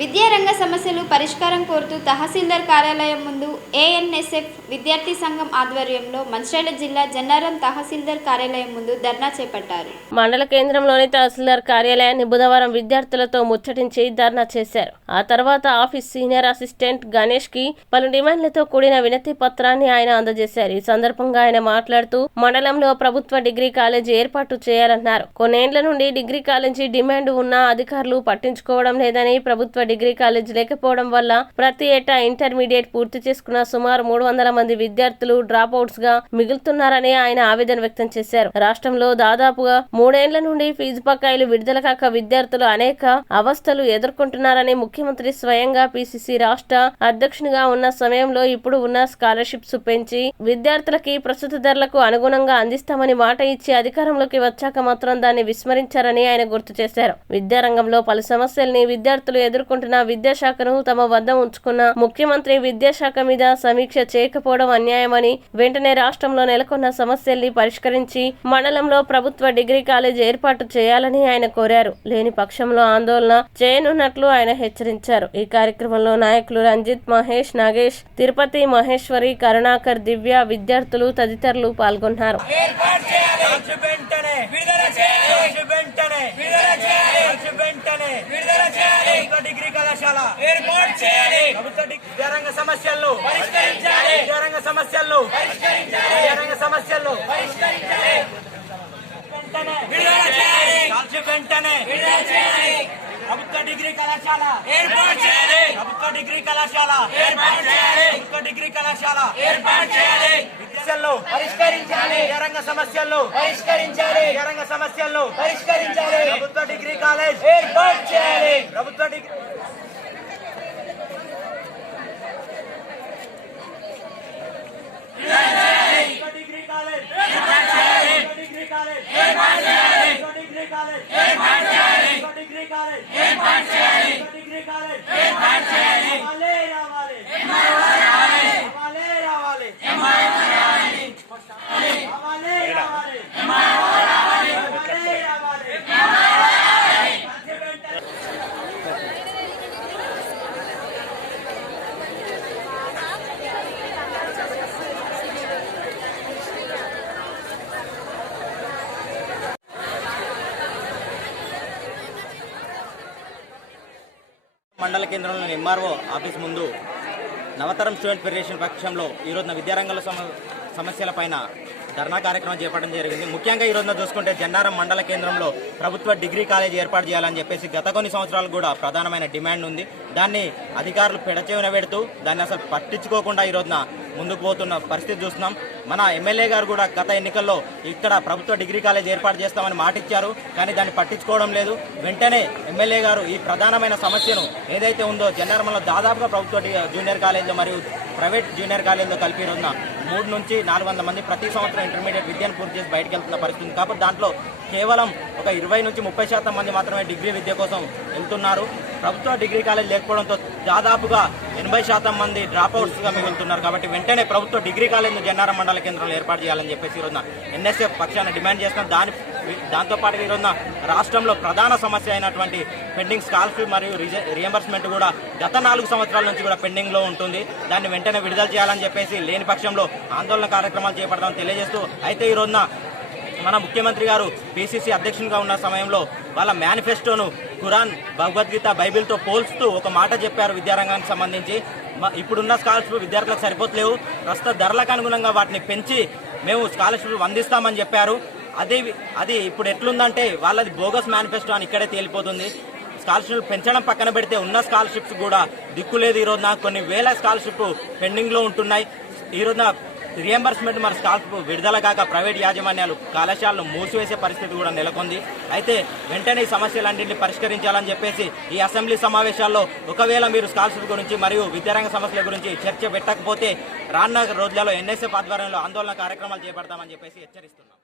విద్యారంగ సమస్యలు పరిష్కారం కోరుతూ తహసీల్దార్ కార్యాలయం ముందు ఏఎన్ఎస్ఎఫ్ విద్యార్థి సంఘం ఆధ్వర్యంలో మంచిర్యాల జిల్లా జన్నారం తహసీల్దార్ కార్యాలయం ముందు ధర్నా చేపట్టారు. మండల కేంద్రంలోని తహసీల్దార్ కార్యాలయాన్ని బుధవారం విద్యార్థులతో ముచ్చటించి ధర్నా చేశారు. ఆ తర్వాత ఆఫీస్ సీనియర్ అసిస్టెంట్ గణేష్ కి పలు డిమాండ్లతో కూడిన వినతి పత్రాన్ని ఆయన అందజేశారు. ఈ సందర్భంగా ఆయన మాట్లాడుతూ మండలంలో ప్రభుత్వ డిగ్రీ కాలేజీ ఏర్పాటు చేయాలన్నారు. కొన్నేళ్ల నుండి డిగ్రీ కాలేజీ డిమాండ్ ఉన్నా అధికారులు పట్టించుకోవడం లేదని, ప్రభుత్వ డిగ్రీ కాలేజ్ లేకపోవడం వల్ల ప్రతి ఏటా ఇంటర్మీడియట్ పూర్తి చేసుకున్న సుమారు 300 మంది విద్యార్థులు డ్రాప్ అవుట్స్ గా మిగులుతున్నారని ఆయన ఆవేదన వ్యక్తం చేశారు. రాష్ట్రంలో దాదాపుగా 3 ఏళ్ల నుండి ఫీజు బకాయిలు విడుదల కాక విద్యార్థులు అనేక అవస్థలు ఎదుర్కొంటున్నారని, ముఖ్యమంత్రి స్వయంగా పిసిసి రాష్ట్ర అధ్యక్షునిగా ఉన్న సమయంలో ఇప్పుడు ఉన్న స్కాలర్షిప్స్ పెంచి విద్యార్థులకి ప్రస్తుత ధరలకు అనుగుణంగా అందిస్తామని మాట ఇచ్చి అధికారంలోకి వచ్చాక మాత్రం దాన్ని విస్మరించారని ఆయన గుర్తు చేశారు. విద్యారంగంలో పలు సమస్యల్ని విద్యార్థులు ఎదుర్కొంటున్న విద్యాశాఖను తమ వద్ద ఉంచుకున్న ముఖ్యమంత్రి విద్యాశాఖ మీద సమీక్ష చేయకపోవడం అన్యాయమని, వెంటనే రాష్ట్రంలో నెలకొన్న సమస్యల్ని పరిష్కరించి మండలంలో ప్రభుత్వ డిగ్రీ కాలేజ్ ఏర్పాటు చేయాలని ఆయన కోరారు. లేని పక్షంలో ఆందోళన చేయనున్నట్లు ఆయన హెచ్చరించారు. ఈ కార్యక్రమంలో నాయకులు రంజిత్, మహేష్, నాగేష్, తిరుపతి, మహేశ్వరి, కరుణాకర్, దివ్య, విద్యార్థులు తదితరులు పాల్గొన్నారు. డిగ్రీ కళాశాల ఏర్పాటు చేయాలి. విద్యారంగ సమస్యలను పరిష్కరించాలి. విద్యారంగ సమస్యలను పరిష్కరించాలి. విద్యారంగ సమస్యలను పరిష్కరించాలి. వెంటనే ప్రభుత్వ డిగ్రీ కళాశాల ఏర్పాటు చేయాలి. ప్రభుత్వ డిగ్రీ కళాశాల ఏర్పాటు చేయాలి. ప్రభుత్వ డిగ్రీ కళాశాల ఏర్పాటు చేయాలి. విద్యాశాలను పరిష్కరించాలి. విద్యారంగ సమస్యలను పరిష్కరించాలి. విద్యారంగ సమస్యలను పరిష్కరించాలి. ప్రభుత్వ డిగ్రీ కాలేజ్ ఏర్పాటు చేయాలి. ప్రభుత్వ డిగ్రీ మండల కేంద్రంలోని ఎంఆర్ఓ ఆఫీస్ ముందు నవతరం స్టూడెంట్ ఫెడరేషన్ పక్షంలో ఈరోజున విద్యారంగంలో సమస్యలపైన ధర్నా కార్యక్రమం చేపట్టడం జరిగింది. ముఖ్యంగా ఈ రోజున చూసుకుంటే జన్నారం మండల కేంద్రంలో ప్రభుత్వ డిగ్రీ కాలేజీ ఏర్పాటు చేయాలని చెప్పేసి గత కొన్ని సంవత్సరాలు కూడా ప్రధానమైన డిమాండ్ ఉంది. దాన్ని అధికారులు పెడచెవిన పెడుతూ దాన్ని అసలు పట్టించుకోకుండా ఈ రోజున ముందుకు పోతున్న పరిస్థితి చూస్తున్నాం. మన ఎమ్మెల్యే గారు కూడా గత ఎన్నికల్లో ఇక్కడ ప్రభుత్వ డిగ్రీ కాలేజ్ ఏర్పాటు చేస్తామని మాట ఇచ్చారు, కానీ దాన్ని పట్టించుకోవడం లేదు. వెంటనే ఎమ్మెల్యే గారు ఈ ప్రధానమైన సమస్యను ఏదైతే ఉందో జన్నారంలో దాదాపుగా ప్రభుత్వ జూనియర్ కాలేజీలో మరియు ప్రైవేట్ జూనియర్ కాలేజీలో కలిపి ఈ రోజున 300 నుంచి 400 మంది ప్రతి సంవత్సరం ఇంటర్మీడియట్ విద్యను పూర్తి చేసి బయటకు వెళ్తున్న పరిస్థితి. కాబట్టి దాంట్లో కేవలం ఒక 20 నుంచి 30% మంది మాత్రమే డిగ్రీ విద్య కోసం వెళ్తున్నారు. ప్రభుత్వ డిగ్రీ కాలేజ్ లేకపోవడంతో దాదాపుగా 80% మంది డ్రాప్అవుట్స్గా మిగులుతున్నారు. కాబట్టి వెంటనే ప్రభుత్వ డిగ్రీ కాలేజ్ను జన్నారం మండల కేంద్రంలో ఏర్పాటు చేయాలని చెప్పేసి ఈరోజున ఎన్ఎస్ఎఫ్ పక్షాన డిమాండ్ చేస్తున్నాం. దాంతోపాటు ఈరోజున రాష్ట్రంలో ప్రధాన సమస్య అయినటువంటి పెండింగ్ స్కాలర్షిప్ మరియు రియంబర్స్మెంట్ కూడా గత 4 సంవత్సరాల నుంచి కూడా పెండింగ్లో ఉంటుంది. దాన్ని వెంటనే విడుదల చేయాలని చెప్పేసి లేని పక్షంలో ఆందోళన కార్యక్రమాలు చేపడతామని తెలియజేస్తూ, అయితే ఈ రోజున మన ముఖ్యమంత్రి గారు పిసిసి అధ్యక్షునిగా ఉన్న సమయంలో వాళ్ళ మేనిఫెస్టోను ఖురాన్, భగవద్గీత, బైబిల్తో పోల్చుతూ ఒక మాట చెప్పారు విద్యారంగానికి సంబంధించి. ఇప్పుడున్న స్కాలర్షిప్ విద్యార్థులకు సరిపోతలేవు, ప్రస్తుత ధరలకు అనుగుణంగా వాటిని పెంచి మేము స్కాలర్షిప్ అందిస్తామని చెప్పారు. అది ఇప్పుడు ఎట్లుందంటే వాళ్ళది బోగస్ మేనిఫెస్టో అని ఇక్కడే తేలిపోతుంది. స్కాలర్షిప్ పెంచడం పక్కన పెడితే ఉన్న స్కాలర్షిప్స్ కూడా దిక్కులేదు. ఈ రోజున కొన్ని వేల స్కాలర్షిప్ పెండింగ్లో ఉంటున్నాయి. ఈ రోజున రియంబర్స్మెంట్ మరి స్కాలర్షిప్ విడుదల కాక ప్రైవేట్ యాజమాన్యాలు కళాశాలను మూసివేసే పరిస్థితి కూడా నెలకొంది. అయితే వెంటనే ఈ సమస్యలన్నింటినీ పరిష్కరించాలని చెప్పేసి ఈ అసెంబ్లీ సమావేశాల్లో ఒకవేళ మీరు స్కాలర్షిప్ గురించి మరియు విద్యారంగ సమస్యల గురించి చర్చ పెట్టకపోతే రానున్న రోజులలో ఎన్ఎస్ఎఫ్ ఆధ్వర్యంలో ఆందోళన కార్యక్రమాలు చేపడతామని చెప్పేసి హెచ్చరిస్తున్నాం.